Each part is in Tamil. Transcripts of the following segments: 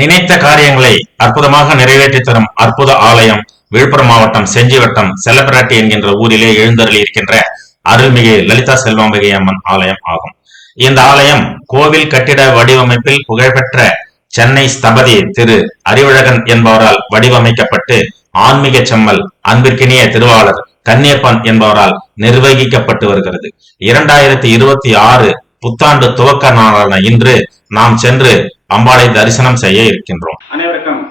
நினைத்த காரியங்களை அற்புதமாக நிறைவேற்றி தரும் அற்புத ஆலயம் விழுப்புரம் மாவட்டம் செஞ்சி வட்டம் செல்லப்பிராட்டி என்கின்ற ஊரிலே எழுந்தருளி இருக்கின்ற அருள்மிகு லலிதா செல்வாம்பிகை அம்மன் ஆலயம் ஆகும். இந்த ஆலயம் கோவில் கட்டிட வடிவமைப்பில் புகழ்பெற்ற சென்னை ஸ்தபதி திரு அறிவழகன் என்பவரால் வடிவமைக்கப்பட்டு ஆன்மீக செம்மல் அன்பிற்கினிய திருவாளர் கன்னியப்பன் என்பவரால் நிர்வகிக்கப்பட்டு வருகிறது. 2026 புத்தாண்டு துவக்க நாளான இன்று நாம் சென்று அம்பாளை தரிசனம் செய்ய இருக்கின்றோம். அனைவருக்கும்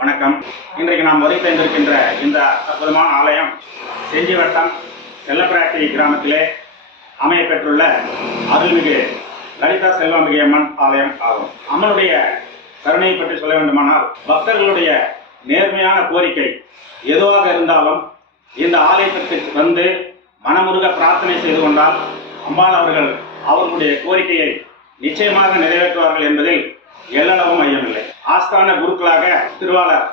வணக்கம். இன்றைக்கு நாம் வருகை தந்திருக்கின்ற இந்த அற்புதமான ஆலயம் செஞ்சி வட்டம் செல்லப்பிராட்டி கிராமத்திலே அமைய பெற்றுள்ள அருள்மிகு லலிதா செல்வாம்பிகை அம்மன் ஆலயம் ஆகும். அம்மனுடைய கருணையை பற்றி சொல்ல வேண்டுமானால், பக்தர்களுடைய நேர்மையான கோரிக்கை எதுவாக இருந்தாலும் இந்த ஆலயத்திற்கு வந்து மனமுருக பிரார்த்தனை செய்து கொண்டால் அம்பாள் அவர்கள் அவர்களுடைய கோரிக்கையை நிச்சயமாக நிறைவேற்றுவார்கள் என்பதில் எல்லளவும் ஐயமில்லை. ஆஸ்தான குருக்களாக திருவாளர்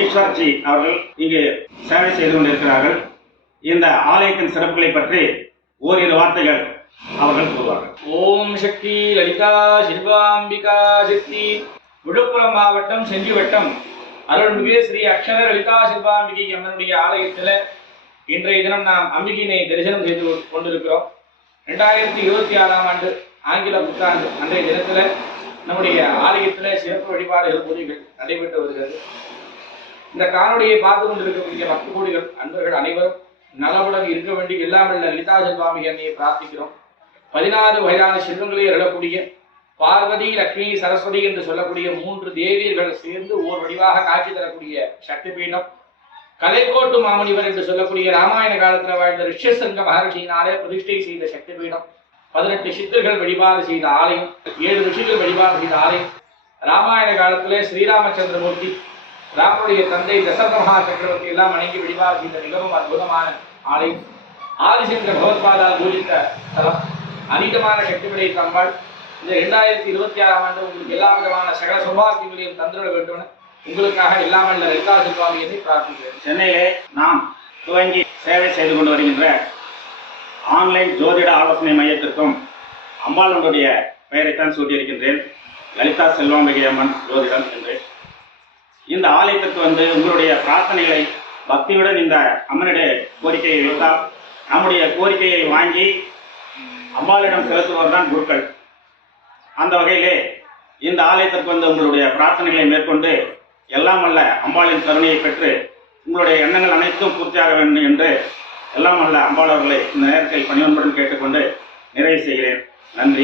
ஈஸ்வர்ஜி அவர்கள் இங்கு சேவை செய்து கொண்டிருக்கிறார்கள். இந்த ஆலயத்தின் சிறப்புகளை பற்றி ஓரிரு வார்த்தைகள் அவர்கள் கூறுவார்கள். ஓம் சக்தி லலிதா சில்வாம்பிகா சக்தி. விழுப்புரம் மாவட்டம் செஞ்சி வட்டம் அருள்மிகு ஸ்ரீ அக்ஷர லலிதா சில்வாம்பிகை அம்மனுடைய ஆலயத்தில் இன்றைய தினம் நாம் அம்பிகையினை தரிசனம் செய்து கொண்டிருக்கிறோம். 2026ஆம் ஆண்டு ஆங்கில புத்தாண்டு அன்றைய தினத்தில் நம்முடைய ஆலயத்தில் சிறப்பு வழிபாடுகள் பூஜைகள் நடைபெற்று வருகிறது. இந்த காணொலியை பார்த்து கொண்டிருக்கக்கூடிய பக்த கோடிகள் அன்பர்கள் அனைவரும் நலவுடன் இருக்க வேண்டி எல்லாமல் லலிதா செல்வாம்பிகை அன்னையை பிரார்த்திக்கிறோம். 16 வயதான செல்வங்களே எழக்கூடிய பார்வதி, லக்ஷ்மி, சரஸ்வதி என்று சொல்லக்கூடிய 3 தேவியர்கள் சேர்ந்து ஓர் வடிவாக காட்சி தரக்கூடிய சக்தி பீடம். கலைக்கோட்டு மாமுனிவர் என்று சொல்லக்கூடிய ராமாயண காலத்தில் வாழ்ந்த ரிஷசங்க மகர்ஷியினாலே பிரதிஷ்டை செய்த சக்தி பீடம். 18 சித்தர்கள் வழிபாடு செய்த ஆலயம், 7 ரிஷிகள் வழிபாடு செய்த ஆலயம். ராமாயண காலத்திலே ஸ்ரீராமச்சந்திரமூர்த்தி, ராமனுடைய தந்தை தசரத மகா சக்கரவர்த்தி எல்லாம் வணங்கி வழிபாடு செய்த மிகவும் அற்புதமான ஆலயம். ஆதிசங்கர பகவத்பாதால் பூஜித்த தலம். அநீதமான சக்தி படைத்த அம்பாள் இந்த 2026ஆம் ஆண்டு உங்களுக்கு எல்லா விதமான சகல சௌபாகியங்களையும் தந்துவிட வேண்டும் உங்களுக்காக எல்லாமல் லலிதா செல்வாம்பிகை பிரார்த்திக்கிறேன். சென்னையிலே நாம் துவங்கி சேவை செய்து கொண்டு வருகின்ற ஆன்லைன் ஜோதிட ஆலோசனை மையத்திற்கும் அம்பாளுடைய பெயரைத்தான் சூட்டியிருக்கின்றேன், லலிதா செல்வாம்பிகை அம்மன் ஜோதிடம் என்று. இந்த ஆலயத்திற்கு வந்து உங்களுடைய பிரார்த்தனைகளை பக்தியுடன் இந்த அம்மனுடைய கோரிக்கையை வைத்தால் நம்முடைய கோரிக்கையை வாங்கி அம்பாளிடம் செலுத்துவர் தான் குருக்கள். அந்த வகையிலே இந்த ஆலயத்திற்கு வந்து உங்களுடைய பிரார்த்தனைகளை மேற்கொண்டு எல்லாம் அல்ல அம்பாளின் கருணையை பெற்று உங்களுடைய எண்ணங்கள் அனைத்தும் பூர்த்தியாக வேண்டும் என்று எல்லாம் அல்ல அம்பாள் அவர்களை இந்த நேரத்தில் பணிவன்புடன் கேட்டுக்கொண்டு நிறைவு செய்கிறேன். நன்றி.